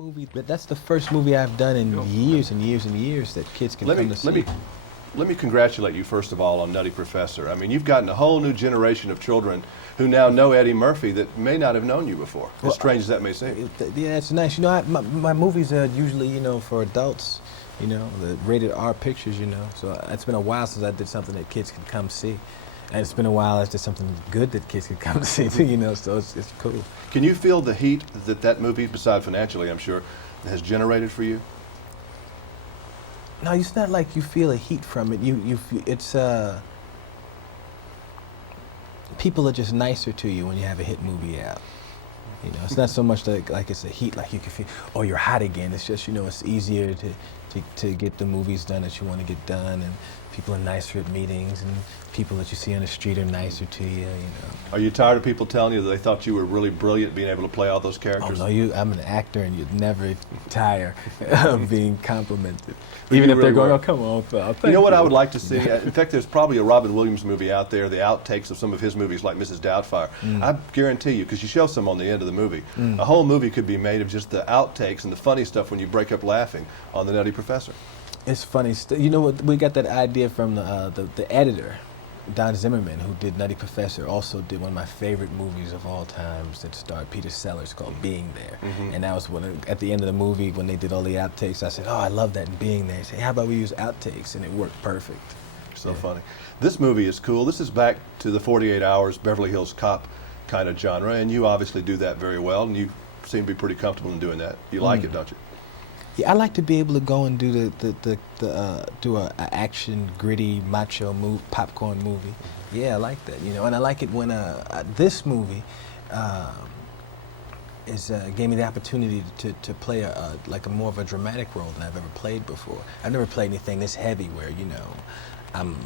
movie, but that's the first movie I've done in years and years and years that kids can come to see. Let me congratulate you, first of all, on Nutty Professor. I mean, you've gotten a whole new generation of children who now know Eddie Murphy that may not have known you before, as strange as that may seem. Yeah, it's nice. You know, my movies are usually, you know, for adults, you know, the rated R pictures, you know. So it's been a while since I did something that kids can come see. And it's been a while I did something good that kids can come see, too, you know, so it's cool. Can you feel the heat that movie, besides financially, I'm sure, has generated for you? No, it's not like you feel a heat from it. It's people are just nicer to you when you have a hit movie out. You know, it's not so much like it's a heat, like you can feel, oh, you're hot again. It's just, you know, it's easier to get the movies done that you want to get done, and people are nicer at meetings, and people that you see on the street are nicer to you, you know. Are you tired of people telling you that they thought you were really brilliant being able to play all those characters? Oh, no, I'm an actor, and you'd never tire of being complimented. Even if they're going, oh, come on, pal. You know what I would like to see? In fact, there's probably a Robin Williams movie out there, the outtakes of some of his movies, like Mrs. Doubtfire. I guarantee you, because you show some on the end of the movie, a whole movie could be made of just the outtakes and the funny stuff when you break up laughing on the Nutty Professor. It's funny stuff. You know what? We got that idea from the editor, Don Zimmerman, who did Nutty Professor, also did one of my favorite movies of all times that starred Peter Sellers called Being There. And that was when, at the end of the movie, when they did all the outtakes, I said, oh, I love that in Being There. He said, how about we use outtakes? And it worked perfect. So funny. This movie is cool. This is back to the 48 Hours, Beverly Hills Cop kind of genre, and you obviously do that very well, and you seem to be pretty comfortable in doing that. You like it, don't you? Yeah, I like to be able to go and do do a action, gritty, macho popcorn movie. Yeah, I like that, you know, and I like it when this movie gave me the opportunity to play like more of a dramatic role than I've ever played before. I've never played anything this heavy where, you know, I'm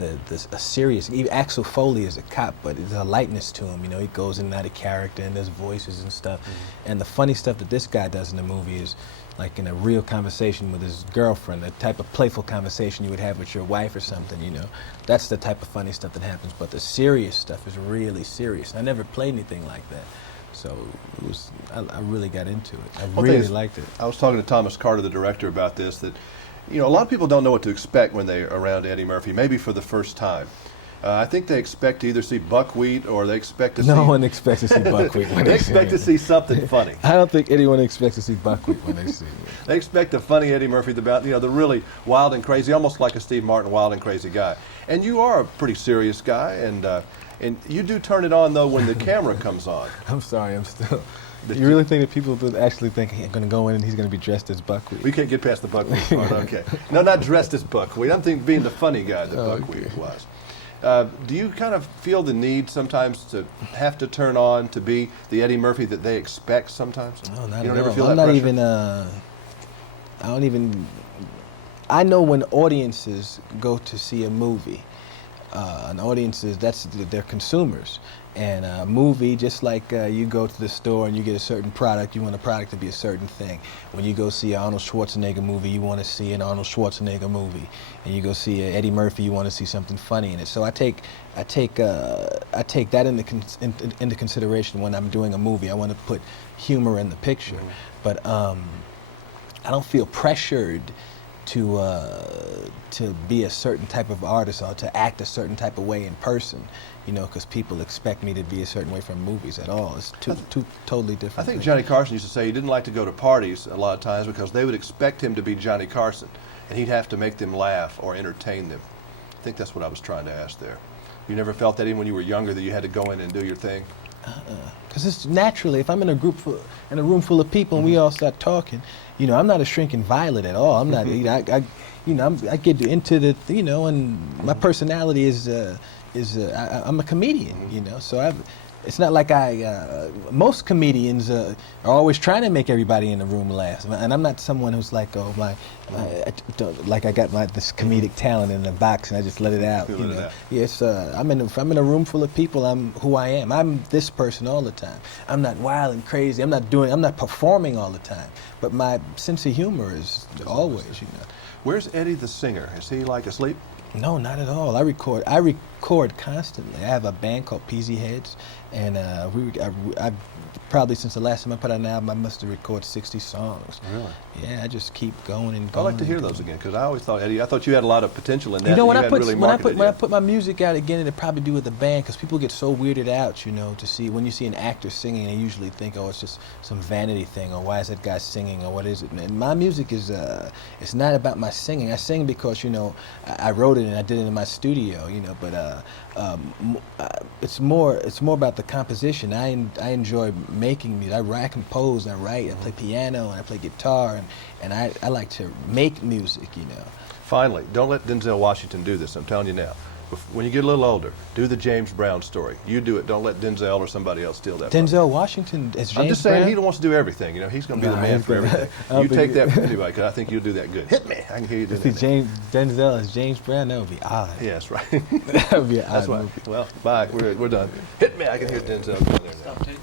a serious. Even Axel Foley is a cop, but there's a lightness to him. You know, he goes in and out of character, and there's voices and stuff. And the funny stuff that this guy does in the movie is like in a real conversation with his girlfriend, the type of playful conversation you would have with your wife or something. You know, that's the type of funny stuff that happens. But the serious stuff is really serious. I never played anything like that. So it was, I really got into it. I really liked it. I was talking to Thomas Carter, the director, about this, that, you know, a lot of people don't know what to expect when they're around Eddie Murphy, maybe for the first time. I think they expect to either see buckwheat or they expect to see... No one expects to see buckwheat when they expect to see something funny. I don't think anyone expects to see buckwheat when they see it. They expect a funny Eddie Murphy, you know, the really wild and crazy, almost like a Steve Martin wild and crazy guy. And you are a pretty serious guy, and you do turn it on, though, when the camera comes on. I'm sorry, I'm still... You really think that people would actually think he's going to go in and he's going to be dressed as buckwheat? We can't get past the buckwheat part, okay. No, not dressed as buckwheat. I'm thinking being the funny guy that buckwheat was. Do you kind of feel the need sometimes to have to turn on to be the Eddie Murphy that they expect sometimes? No, not you don't at ever all. feel I'm that not pressure? even, I don't even, I know when audiences go to see a movie, an audience is, they're consumers. And a movie, just like you go to the store and you get a certain product, you want a product to be a certain thing. When you go see an Arnold Schwarzenegger movie, you want to see an Arnold Schwarzenegger movie. And you go see Eddie Murphy, you want to see something funny in it. So I take that into consideration when I'm doing a movie. I want to put humor in the picture, but I don't feel pressured to be a certain type of artist or to act a certain type of way in person, you know, because people expect me to be a certain way from movies at all. It's two totally different I think things. Johnny Carson used to say he didn't like to go to parties a lot of times because they would expect him to be Johnny Carson, and he'd have to make them laugh or entertain them. I think that's what I was trying to ask there. You never felt that even when you were younger that you had to go in and do your thing? Because it's naturally, if I'm in a room full of people and we all start talking, you know, I'm not a shrinking violet at all. I'm not, I get into the, you know, and my personality is I'm a comedian, you know, so it's not like most comedians are always trying to make everybody in the room laugh, and I'm not someone who's like, oh I got this comedic talent in the box and I just let it out, you know. Yes, if I'm in a room full of people, I'm who I am. I'm this person all the time. I'm not wild and crazy. I'm not performing all the time, but my sense of humor is always, you know. Where's Eddie the singer? Is he like asleep? No, not at all. I record record constantly. I have a band called Peasy Heads, and I probably since the last time I put out an album, I must have recorded 60 songs. Really? Yeah, I just keep going and I'd going. like to hear those again, because I always thought, Eddie, I thought you had a lot of potential in that. You know, when hadn't really marketed when I yet. put my music out again, it'd probably be with the band, because people get so weirded out, you know, to see when you see an actor singing, they usually think, oh, it's just some vanity thing, or why is that guy singing, or what is it? And my music is, it's not about my singing. I sing because, you know, I wrote it and I did it in my studio, you know, but it's more about the composition. I enjoy making music. I compose, I write, I play piano, and I play guitar, and I like to make music, you know. Finally, don't let Denzel Washington do this. I'm telling you now. When you get a little older, do the James Brown story. You do it. Don't let Denzel or somebody else steal that. Denzel Washington as James Brown? I'm just saying, he wants to do everything. You know, he's going to be the man for everything. You take that from anybody, because I think you'll do that good. Hit me. I can hear you do that. Denzel as James Brown, that would be odd. Yes, right. That would be an odd That's right. movie. Well, bye. We're done. Hit me. I can hear Denzel going there now. Stop tape.